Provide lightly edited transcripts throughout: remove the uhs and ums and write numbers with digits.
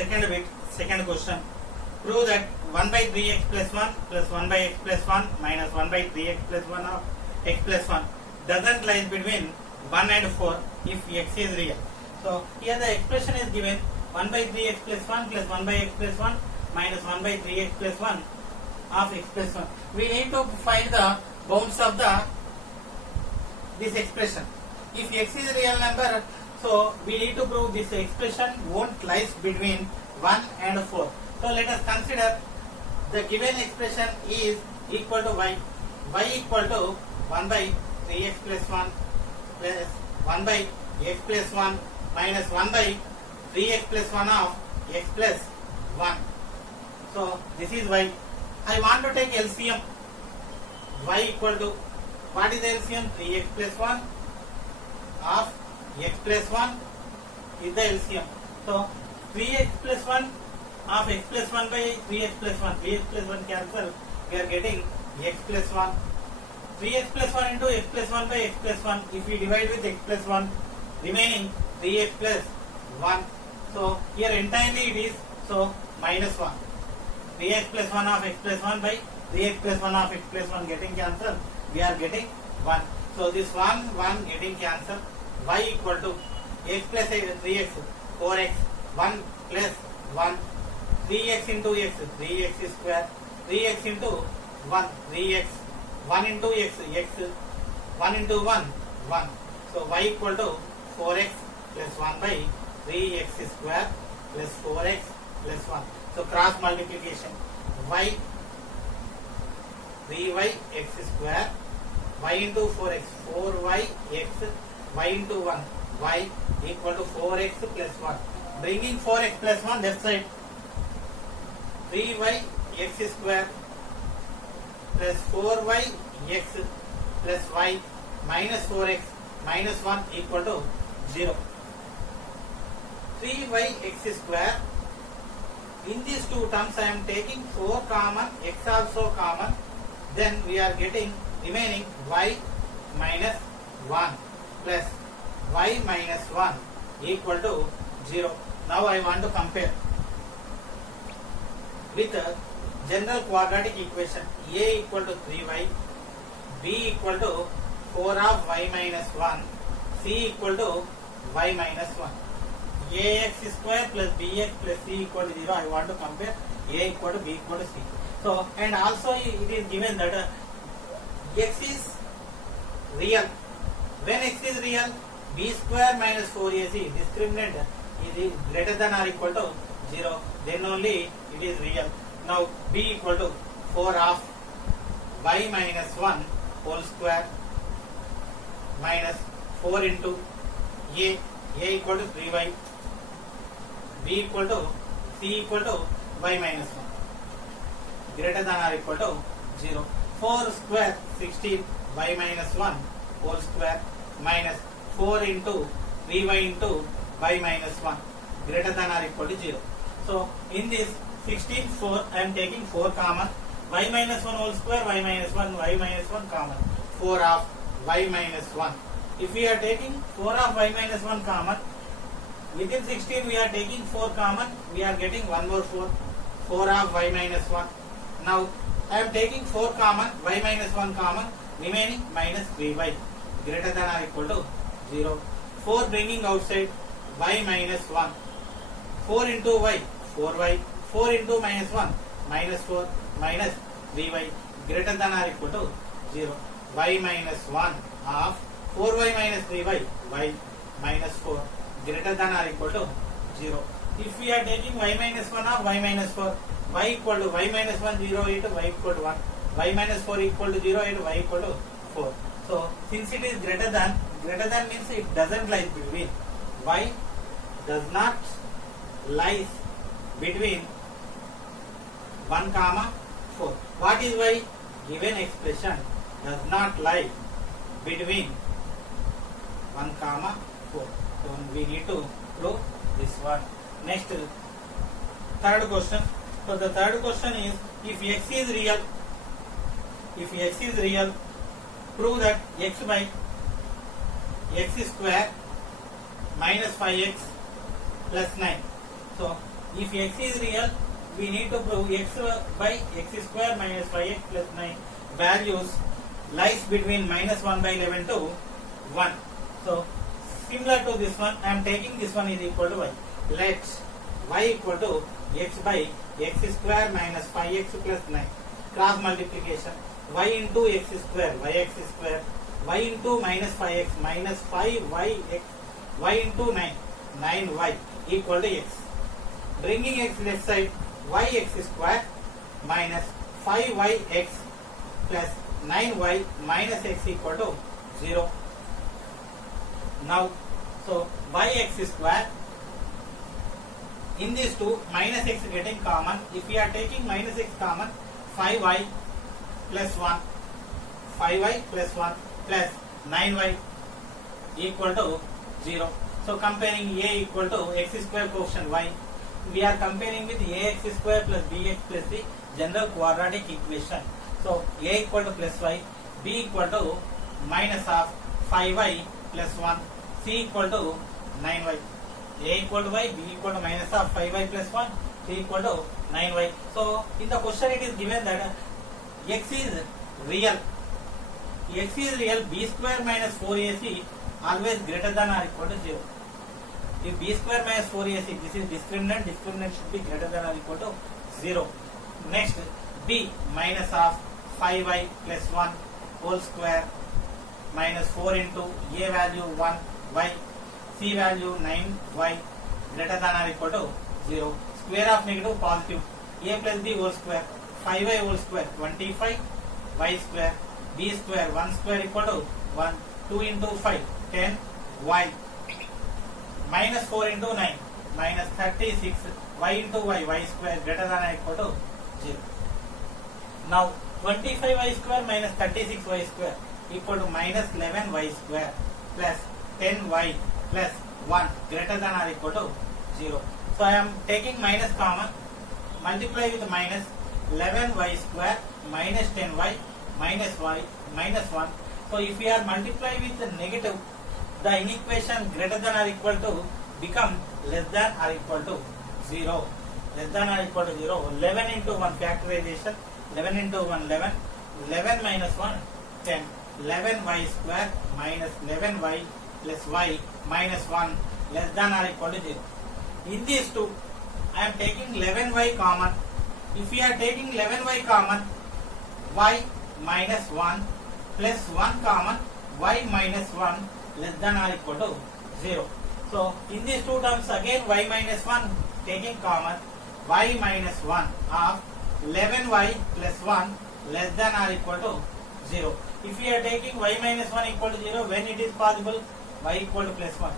second bit, second question. Prove that 1 by 3x plus 1 plus 1 by x plus 1 minus 1 by 3x plus 1 of x plus 1 doesn't lie between 1 and 4 if x is real. So here the expression is given 1 by 3x plus 1 plus 1 by x plus 1 minus 1 by 3x plus 1 of x plus 1. We need to find the bounds of this expression. If x is a real number, so we need to prove this expression won't lies between 1 and 4. So let us consider the given expression is equal to y. Y equal to 1 by 3x plus 1 plus 1 by x plus 1 minus 1 by 3x plus 1 of x plus 1. So this is y. I want to take LCM. Y equal to, what is LCM? 3x plus 1 of x plus 1 is the LCM. So 3x plus 1 of x plus 1 by 3x plus 1. 3x plus 1 cancel. We are getting x plus 1. 3x plus 1 into x plus 1 by x plus 1. If we divide with x plus 1, remaining 3x plus 1. So here entirely it is, so minus 1. 3x plus 1 of x plus 1 by 3x plus 1 of x plus 1 getting cancelled. We are getting 1. So this 1 getting cancelled. Y equal to x plus 3x, 4x, 1 plus 1, 3x into x, 3x square, 3x into 1, 3x, 1 into x, x, 1 into 1, 1. So y equal to 4x plus 1 by 3x square plus 4x plus 1. So cross multiplication. Y, 3y x square, y into 4x, 4y x, y into 1, y equal to 4x plus 1. Bringing 4x plus 1 left side, 3y x square plus 4y x plus y minus 4x minus 1 equal to 0. 3y x square, in these two terms I am taking 4 common, x also common, then we are getting remaining y minus 1 plus y minus 1 equal to 0. Now I want to compare with a general quadratic equation. A equal to 3y, b equal to 4 of y minus 1, c equal to y minus 1. Ax square plus bx plus c equal to 0. I want to compare a equal to b equal to c. So, and also it is given that x is real. When x is real, b square minus 4ac discriminant is greater than or equal to 0. Then only it is real. Now b equal to 4 of y minus 1 whole square minus 4 into a equal to 3y, b equal to c equal to y minus 1 greater than or equal to 0. 4 square 16 y minus 1 whole square minus 4 into 3y into y minus 1 greater than or equal to 0. So in this 16 4 I am taking 4 common, y minus 1 whole square, y minus 1 common, 4 of y minus 1. If we are taking 4 of y minus 1 common, within 16 we are taking 4 common, we are getting 1 more 4 of y minus 1. Now I am taking 4 common, y minus 1 common, remaining minus 3y greater than or equal to 0. 4 bringing outside, y minus 1. 4 into y, 4y. 4 into minus 1, minus 4 minus 3y greater than or equal to 0. Y minus 1 of 4y minus 3y, y minus 4 greater than or equal to 0. If we are taking y minus 1 of y minus 4, y equal to y minus 1, 0 into y equal to 1, y minus 4 equal to 0 into y equal to 4. So since it is greater than means it doesn't lie between. Y does not lie between 1 comma 4. What is y? Given expression does not lie between 1 comma 4. So we need to prove this one. Next, third question. So the third question is, if x is real, prove that x by x square minus 5x plus 9. So If x is real, we need to prove x by x square minus 5x plus 9 values lies between minus 1 by 11 to 1. So similar to this one, I am taking this one is equal to y. Let y equal to x by x square minus 5x plus 9. Cross multiplication. Y into x square, yx square. Y into minus 5x minus 5yx. Y into 9, 9y equal to x. Bringing x left side, yx square minus 5yx plus 9y minus x equal to 0. Now, so yx square, in these two, minus x getting common. If we are taking minus x common, 5y plus 1, 5y plus 1 plus 9y equal to 0. So comparing a equal to x square quotient y, we are comparing with ax square plus bx plus the general quadratic equation. So a equal to plus y, b equal to minus of 5y plus 1, c equal to 9y. A equal to y, b equal to minus of 5y plus 1, c equal to 9y. So in the question it is given that x is real. X is real, b square minus 4ac always greater than or equal to 0. If b square minus 4ac, this is discriminant, discriminant should be greater than or equal to 0. Next, b minus of 5y plus 1 whole square minus 4 into a value 1 y, c value 9y greater than or equal to 0. Square of negative positive, a plus b whole square, 5y whole square 25 y square, b square 1 square equal to 1, 2 into 5 10 y minus 4 into 9 minus 36 y into y square greater than or equal to 0. Now 25y square minus 36y square equal to minus 11y square plus 10y plus 1 greater than or equal to 0. So I am taking minus common, multiply with minus 11y square minus 10y minus y minus 1. So if we are multiply with the negative, the inequation greater than or equal to become less than or equal to 0. Less than or equal to 0. 11 into 1 factorization. 11 into 1 11. 11 minus 1 10. 11y square minus 11y plus y minus 1 less than or equal to 0. In these two, I am taking 11y common. If we are taking 11y common, y minus 1 plus 1 common, y minus 1 less than or equal to 0. So in these two terms again y minus 1 taking common, y minus 1 of 11y plus 1 less than or equal to 0. If we are taking y minus 1 equal to 0, when it is possible? Y equal to plus 1.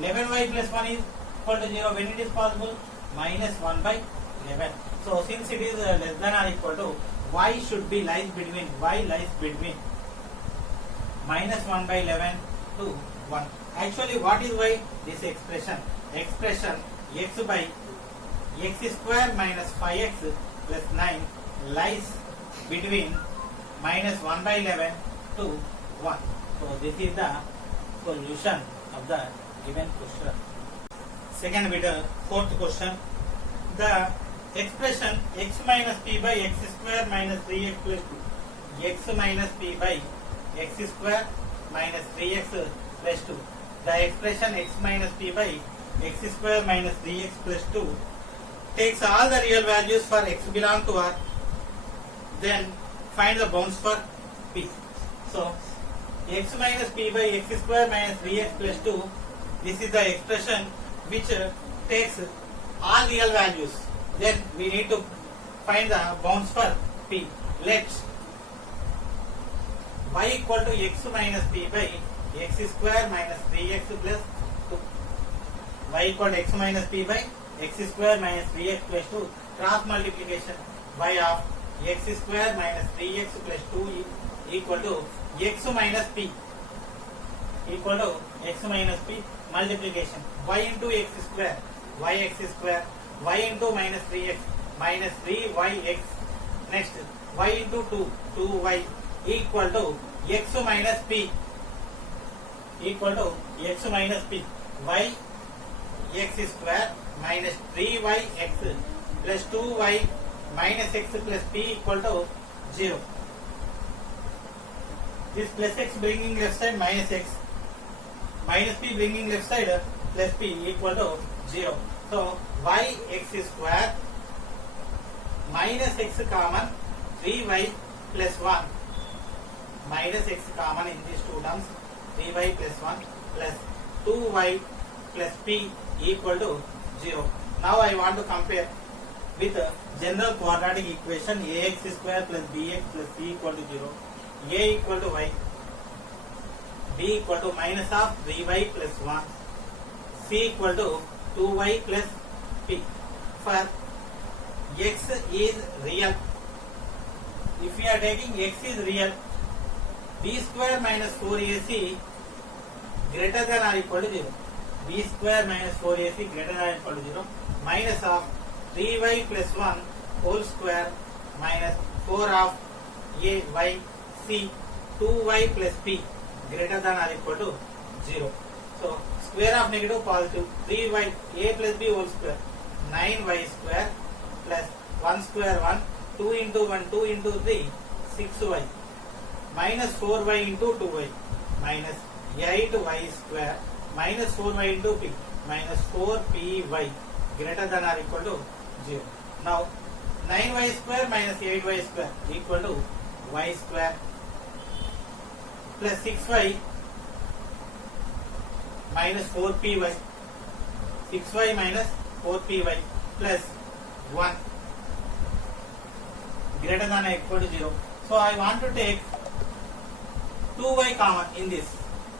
11y plus 1 is equal to 0, when it is possible? Minus 1 by 11. So since it is less than or equal to, y should be lies between minus 1 by 11 to 1. Actually what is y? This expression x by x square minus 5x plus 9 lies between minus 1 by 11 to 1. So this is the solution of the given question. Second bit, fourth question. The expression x minus p by x square minus 3x plus 2. X minus p by x square minus 3x plus 2. The expression x minus p by x square minus 3x plus 2 takes all the real values for x belong to R. Then find the bounds for p. So x minus p by x square minus 3x plus 2, this is the expression which takes all real values. Then we need to find the bounds for p. Let y equal to x minus p by x square minus 3x plus 2. Y equal to x minus p by x square minus 3x plus 2. Cross multiplication. Y of x square minus 3x plus 2 equal to x minus p. Equal to x minus p multiplication. Y into x square. Yx square. Y into minus 3x minus 3yx. Next y into 2y equal to x minus p. Equal to x minus p. Y x square minus 3yx plus 2y minus x plus p equal to 0. This plus x bringing left side minus x, minus p bringing left side plus p equal to 0. So yx square minus x common 3y plus 1 minus x common in these two terms 3y plus 1 plus 2y plus p equal to 0. Now I want to compare with general quadratic equation ax square plus bx plus c equal to 0, a equal to y, b equal to minus of 3y plus 1, c equal to 2y plus p. For x is real, if we are taking x is real, b square minus 4ac greater than or equal to 0. b square minus 4ac greater than or equal to 0 minus of 3y plus 1 whole square minus 4 of a y c 2y plus p greater than or equal to 0. So square of negative positive 3y a plus b whole square 9y square plus 1 square 1 2 into 1 2 into 3 6y minus 4y into 2y minus 8y square minus 4y into p minus 4py greater than or equal to 0. Now 9y square minus 8y square equal to y square plus 6y minus 4py 6y minus 4py plus 1 greater than or equal to 0. So I want to take 2y common in this.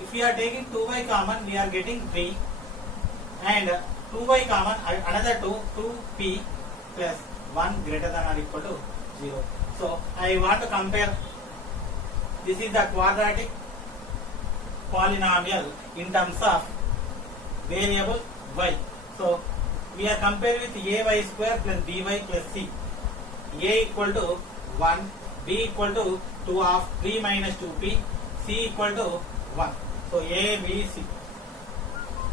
If we are taking 2y common, we are getting 3 and 2y common another 2p plus 1 greater than or equal to 0. So I want to compare, this is the quadratic polynomial in terms of variable y. So we are comparing with ay square plus by plus c. A equal to 1, b equal to 2 of 3 minus 2p, c equal to 1. So a, b, c.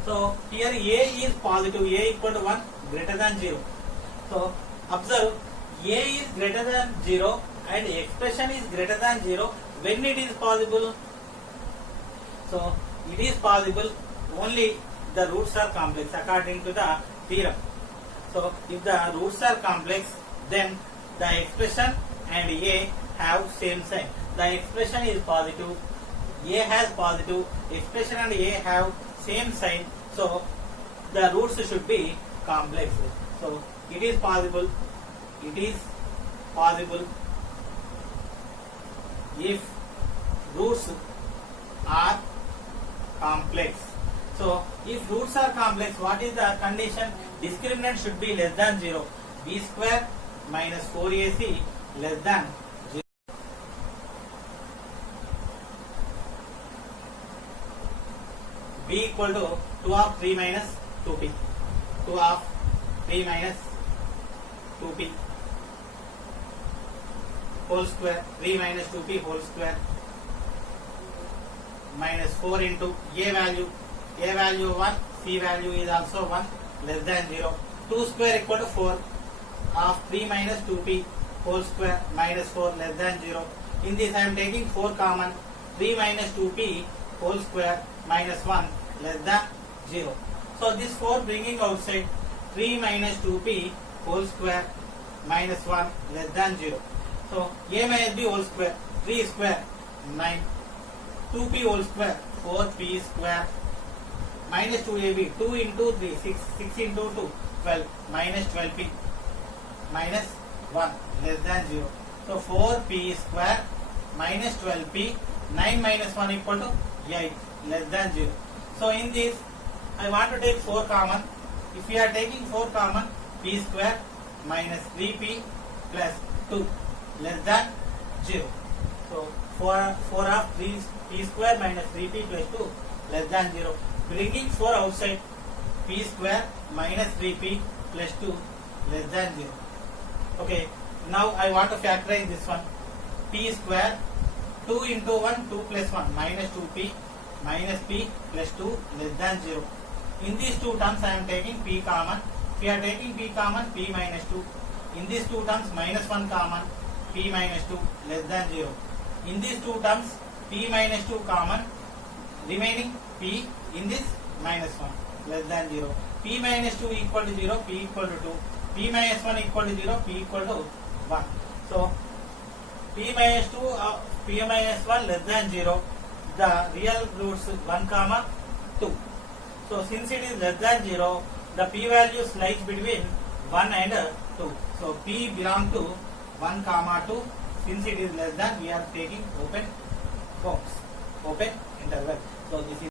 So here a is positive, a equal to 1 greater than 0. So observe, a is greater than 0 and expression is greater than 0 when it is possible. So it is possible only the roots are complex according to the theorem. So if the roots are complex, then the expression and a have same sign. The expression is positive, a has positive, expression and a have same sign. So the roots should be complex. So it is possible if roots are complex. So if roots are complex, what is the condition? Discriminant should be less than 0. b square minus 4ac less than 0. b equal to 2 of 3 minus 2p. 2 of 3 minus 2p whole square, 3 minus 2p whole square minus 4 into a value 1, c value is also 1 less than 0. 2 square equal to 4 of 3 minus 2p whole square minus 4 less than 0. In this I am taking 4 common, 3 minus 2p whole square minus 1 less than 0. So this 4 bringing outside, 3 minus 2p whole square minus 1 less than 0. So a minus b whole square, 3 square 9, 2p whole square 4p square minus 2ab, 2 into 3 6, 6 into 2 12 minus 12p minus 1 less than 0. So 4p square minus 12p, 9 minus 1 equal to 8 less than 0. So in this I want to take 4 common. If we are taking 4 common, p square minus 3p plus 2 less than 0. So 4 of 3 p square minus 3p plus 2 less than 0. Bringing 4 outside, p square minus 3p plus 2 less than 0. Okay, now I want to factorize this one. P square 2 into 1, 2 plus 1 minus 2p minus p plus 2 less than 0. In these two terms I am taking p common. If you are taking p common, p minus 2. In these two terms, minus 1 common, p minus 2 less than 0. In these two terms, p minus 2 common, remaining p in this minus 1 less than 0. P minus 2 equal to 0, p equal to 2. P minus 1 equal to 0, p equal to 1. So, p minus 2, p minus 1 less than 0. The real roots 1 comma 2. So, since it is less than 0, the p values lies between 1 and 2. So, p belongs to 1 comma 2. Since it is less than, we are taking open box, open interval. So, this is